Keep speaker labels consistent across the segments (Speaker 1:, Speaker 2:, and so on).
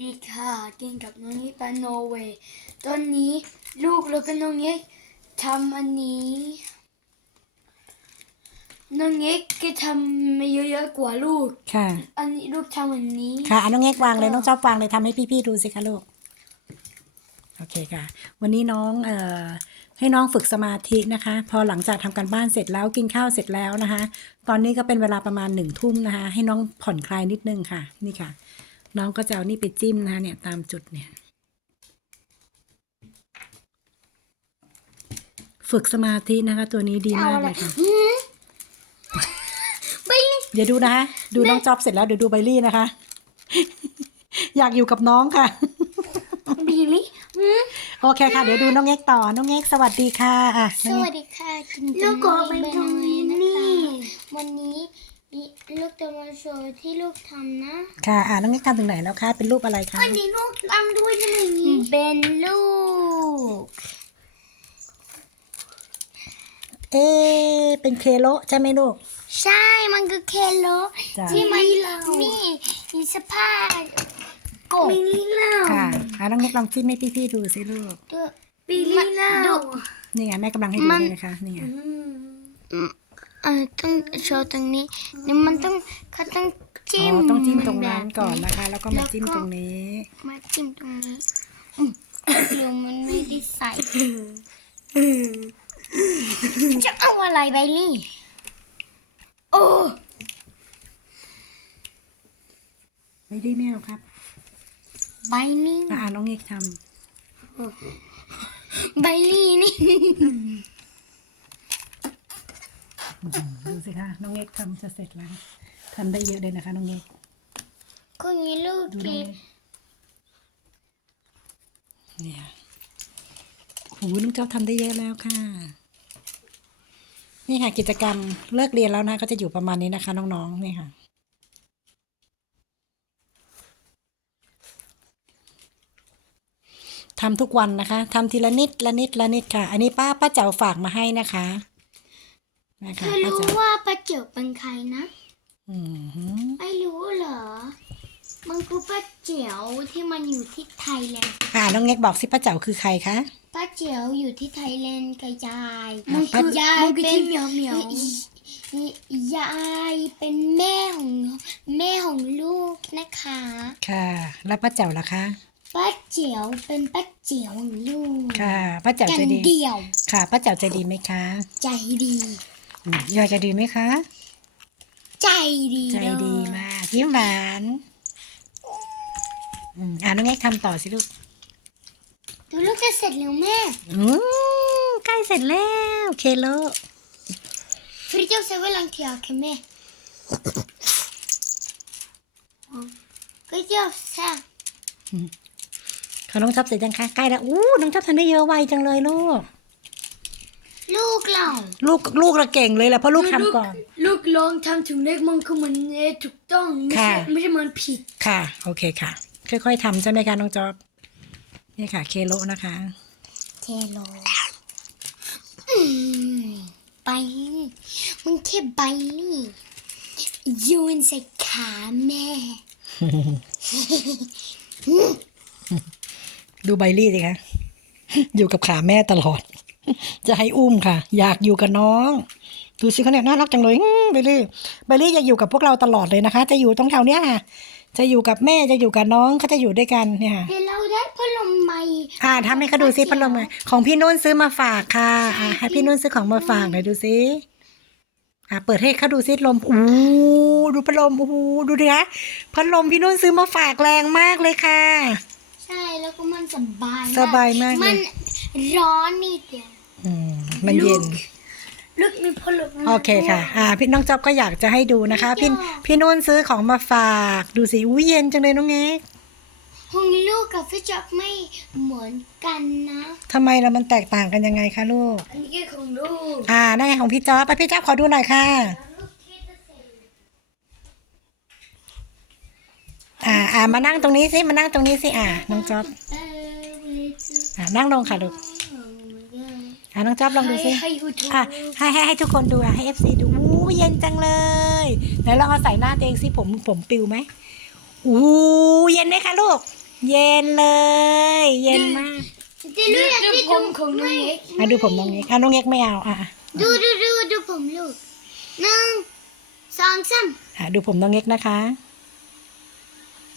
Speaker 1: ดีค่ะกินกับน้องนี้ไปนอร์เวย์ตอนนี้ลูกแล้วก็น้องเอ็กทำอันนี้น้องเอ็กก็ทำมาเยอะๆกว่าลูก
Speaker 2: ค่ะ
Speaker 1: อันนี้ลูกทำอันนี้
Speaker 2: ค่ะอะน้องเง็กวางเลยน้องจ๊อบวางเลยทำให้พี่ๆดูสิคะลูก โอเคค่ะ วันนี้น้องเอ่อให้น้องฝึกสมาธินะคะ พอหลังจากทำการบ้านเสร็จแล้วกินข้าวเสร็จแล้วนะคะ ตอนนี้ก็เป็นเวลาประมาณหนึ่งทุ่มนะคะ ให้น้องผ่อนคลายนิดนึงค่ะ นี่ค่ะ น้องก็จะเอานี่ไปจิ้มนะคะเนี่ยตามจุดเนี่ย ฝึกสมาธินะคะ ตัวนี้ดีมากเลยค่ะ
Speaker 1: ไป
Speaker 2: เดี๋ยวดูนะคะดูน้องจ๊อบเสร็จแล้วเดี๋ยวดูไบลี่นะคะ อยากอยู่กับน้องค่ะ
Speaker 1: บีลี่
Speaker 2: โอเคค่ะ เดี๋ยวดูน้องเอ็กต่อ น้องเอ็กสวัสดีค่ะอะ
Speaker 3: ส
Speaker 2: น้อง
Speaker 3: วั
Speaker 2: เอ็
Speaker 3: ส
Speaker 2: ก
Speaker 3: ดีค่ะกิน
Speaker 1: แล้วก็ไปตรงนี้
Speaker 3: วันนี้ ลูกจะมาโชว์ที่ลูกทำนะ
Speaker 2: ค่ะอะน้องเอ็กทำถึงไหนแล้วคะเป็นรูปอะไรคะ
Speaker 1: อันนี้ลูกทำด้วยทำไมนี้
Speaker 3: เป็นลูก
Speaker 2: เอ๊ะเป็นเคโลใช่ไหมลูก
Speaker 3: ใช่มันคือเคโล
Speaker 2: จ้ะ
Speaker 3: ที่มันมีมีสภาพโกบ
Speaker 1: มินิเล่า
Speaker 2: ค่ะอะน้องเอ็กลองจิ้มให้พี่ๆดูสิลูก
Speaker 3: ด้วย
Speaker 1: บิลลี่เล่า
Speaker 3: ดู
Speaker 2: นี่ไงแม่กำลังให้ดู
Speaker 3: มัน
Speaker 2: เลยนะคะนี่ไง
Speaker 3: เออต้องโชว์ตรงนี้นี่มันต้องเขาต้อง
Speaker 2: อ๋
Speaker 3: จิ้ม
Speaker 2: อต้องจิ้มตรงนั้น
Speaker 3: แบบ
Speaker 2: ก่อนนะคะ แล้วก็มาจิ้มตรงนี้
Speaker 3: มาจิ้มตรงนี้อืมเดี๋ยวมันไม่ได้ใส่จะเอาอะไรไบลี่
Speaker 1: โอ้
Speaker 2: ไม่ได้แมวครับ
Speaker 3: ไบลี่
Speaker 2: อะอะน้องเอ็กท
Speaker 3: ไบลี่นี่ำ
Speaker 2: ดูสิคะน้องเอ็กทำจะเสร็จแล้วทำได้เยอะเลยนะคะ น้องเอ็ก
Speaker 3: คนนี้ลูก
Speaker 2: ดูน้อง
Speaker 3: ที่
Speaker 2: เอ็กเนี่ยโหน้องเจ้าทำได้เยอะแล้วค่ะ นี่ค่ะกิจกรรมเลิกเรียนแล้วนะก็จะอยู่ประมาณนี้นะคะ น้องๆนี่ค่ะ ทำทุกวันนะคะ ทำทีละนิดละนิดละนิดค่ะ อันนี้ป้าป้าเจ๋าฝากมาให้นะคะ นะ
Speaker 3: เธ
Speaker 2: คะ
Speaker 3: อ
Speaker 2: ป้า
Speaker 3: รู้
Speaker 2: เจ๋า
Speaker 3: ว่าป้าเจียวเป็นใครนะ
Speaker 2: อือหือ
Speaker 3: ไม่รู้เหรอ มันคือป้าเจียวที่มันอยู่ที่ไทยแลนด์
Speaker 2: อ่าน้องเง็กบอกสิป้าเจ๋าคือใครคะ
Speaker 3: ป้าเจียวอยู่ที่ไทยแลนด์กับยาย
Speaker 2: มันคือ
Speaker 3: ยาย
Speaker 1: มันคือ
Speaker 3: เป็น
Speaker 1: ที่เหมียวเหมียว
Speaker 3: ยายเป็นแม่ของแม่ของลูกนะคะ
Speaker 2: ค่ะ แล้วป้าเจ๋าล่ะคะ
Speaker 3: ป้าเจียวเป็นป้าเจียวของลูก
Speaker 2: ค่ะป้าเจ๋า
Speaker 3: กั
Speaker 2: ใจ
Speaker 3: น
Speaker 2: ดี
Speaker 3: เดียว
Speaker 2: ค่ะป้าเจ๋าใจดีไหมคะ
Speaker 3: ใจดี
Speaker 2: อืม ยายใจดีไหมคะ
Speaker 3: ใจดี
Speaker 2: ใจดีมากยิ้มหวานอืมอ่าน้องเง็กทำต่อสิลูก
Speaker 3: ดูลูกจะเสร็จแล้วแม่
Speaker 2: อืมใกล้เสร็จแล้วเคโล
Speaker 3: ฟริเจ้าเซเว่นลังเทียค่ะแม่ฟริเจ้าแซ่
Speaker 2: เขาน้องชอบเสร็จยังคะใกล้แล้วอู้น้องชอบทำได้เยอะไวจังเลยลูก
Speaker 3: ลูกเรา
Speaker 2: ลูกลูกเราเก่งเลยแหละเพราะลูกทำก่อน
Speaker 1: ลูกลองทำถึงเล็กมันคือเหมือนเอถูกต้องไม่ใช่
Speaker 2: ค่ะ
Speaker 1: ไม่ใช่เหมันผิด
Speaker 2: ค่ะ โอเคค่ะ ค่อยๆทำใช่ไหมคะน้องจอบนี่ค่ะ เคโลนะคะ
Speaker 3: เทโลอืมไปมึงแค่ใบนี่โยนใส่ขาแม่
Speaker 2: ดูไบลี่สิคะ อยู่กับขาแม่ตลอด จะให้อุ้มค่ะ อยากอยู่กับน้อง ดูสิเขาเนี่ยน่ารักจังเลยอื้อไบลี่ไบลี่อยากอยู่กับพวกเราตลอดเลยนะคะ จะอยู่ตรงแถวเนี้ยค่ะ จะอยู่กับแม่จะอยู่กับน้องเขาจะอยู่ด้วยกันเนี่ยค่ะ
Speaker 3: เดี๋ยวเราได้พัดลมใหม่
Speaker 2: อ่าทำให้เขาดูซิพัดลมไงของพี่นุ่นซื้อมาฝากค่ะอ่าให้พี่นุ่นซื้อของมาฝากหน่อยดูซิอ่าเปิดให้เขาดูซิลมอู้ดูพัดลมอู้ดูดิคะพัดลมพี่นุ่นซื้อมาฝากแรงมากเลยค่ะ
Speaker 3: ใช่แล้วก็มันสบาย
Speaker 2: สบายมากเลย
Speaker 3: มัน ร้อนนิดเดียว
Speaker 2: อืมมันเย็น
Speaker 1: ลูกมีพลัง
Speaker 2: โอเคค่ะ อ่า พี่น้องจ๊อบก็อยากจะให้ดูนะคะ พี่พี่นุ่นซื้อของมาฝากดูสิอุ้ยเย็นจังเลยน้องเอก
Speaker 3: ของลูกกับพี่จ๊อบไม่เหมือนกันนะ
Speaker 2: ทำไมเรามันแตกต่างกันยังไงคะลูก
Speaker 1: อันนี้คือของลูก
Speaker 2: อ่านั่นไงของพี่จ๊อบไปพี่จ๊อบขอดูหน่อยค่ะอ่าอ่ามานั่งตรงนี้สิมานั่งตรงนี้สิอ่าน้องจ๊อบ
Speaker 3: เออเวลา
Speaker 2: อ่านั่งลงค่ะลูกอ่าน้องจ๊อบลองดูสิ
Speaker 1: ให้ยูทูบ
Speaker 2: อะให้ให้ให้ทุกคนดูอะให้เอฟซีดูอู้เย็นจังเลยไหนลองเอาใส่หน้าตัวเองสิผมผมปิวไหมอู้เย็นไหมคะลูก เย็นเลย เย็นมาก
Speaker 3: จะรู้อยาก
Speaker 1: ดู
Speaker 3: ที่
Speaker 1: ผ
Speaker 3: ดู
Speaker 1: มของน้องเอ็ก
Speaker 2: อะดูผมน้องเง็กอะน้องเง็กไม่เอาอะ
Speaker 3: ดูดูดูดูผมลูกหนึ่งสองสาม
Speaker 2: อะดูผมน้องเง็กนะคะ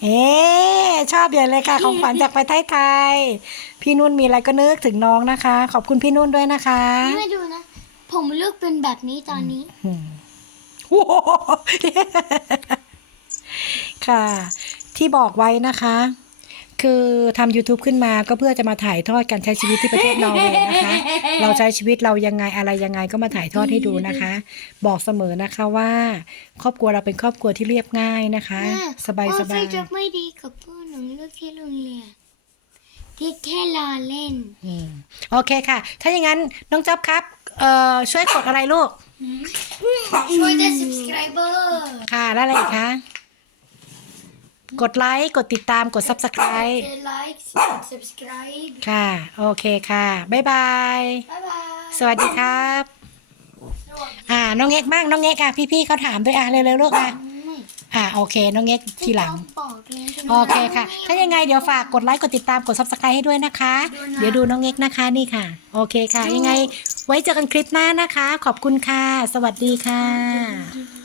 Speaker 2: เอ๊ะ ชอบใหญ่เลยค่ะ ของขวัญจากประเทศไทย พี่นุ่นมีอะไรก็นึกถึงน้องนะคะ ขอบคุณพี่นุ่นด้วยนะคะ
Speaker 3: ไม่ดูนะ ผมลูกเป็นแบบนี้ตอนนี้
Speaker 2: อืมโอ้โหค่ะ ที่บอกไว้นะคะ คือทำ YouTube ขึ้นมาก็เพื่อจะมาถ่ายทอดการใช้ชีวิตที่ประเทศนอร์เวย์นะคะ เราใช้ชีวิตเรายังไงอะไรยังไงก็มาถ่ายทอดให้ดูนะคะ บอกเสมอนะคะว่า ครอบครัวเราเป็นครอบครัวที่เรียบง่ายนะคะ สบายสบาย
Speaker 3: โอ้ไฟจะไม่ดีกับพ่อ หนูลูกที่โรงเรียนที่แค่รอเล่น
Speaker 2: อืมโอเคค่ะ ถ้าอย่างนั้นน้องจ๊อบครับ เอ่อช่วยกดอะไรลูก
Speaker 1: ช่วยได้ subscriber
Speaker 2: ค่ะแล้วอะไรอีกคะ กดไลค์ กดติดตาม กด subscribe
Speaker 1: กดไลค์กด subscribe
Speaker 2: ค่ะ โอเคค่ะ บ๊ายบาย
Speaker 1: บ๊ายบาย
Speaker 2: สวัสดีครับ อ่า น้องเง็กบ้าง น้องเง็กอะ พี่ๆเขาถามด้วยอะ เร็วๆลูกอะ อ่า โอเค น้องเง็กทีหลัง
Speaker 3: บ อกเลยใช่ไหม
Speaker 2: โอเคค่ะ ถ้ายังไงเดี๋ยวฝากกดไลค์กดติดตามกด subscribe ให้ด้วยนะคะ เดี๋ยวดูน้องเง็กนะคะนี่ค่ะ โอเคค่ะ ยังไง ไว้เจอกันคลิปหน้านะคะ ขอบคุณค่ะ สวัสดีค่ะ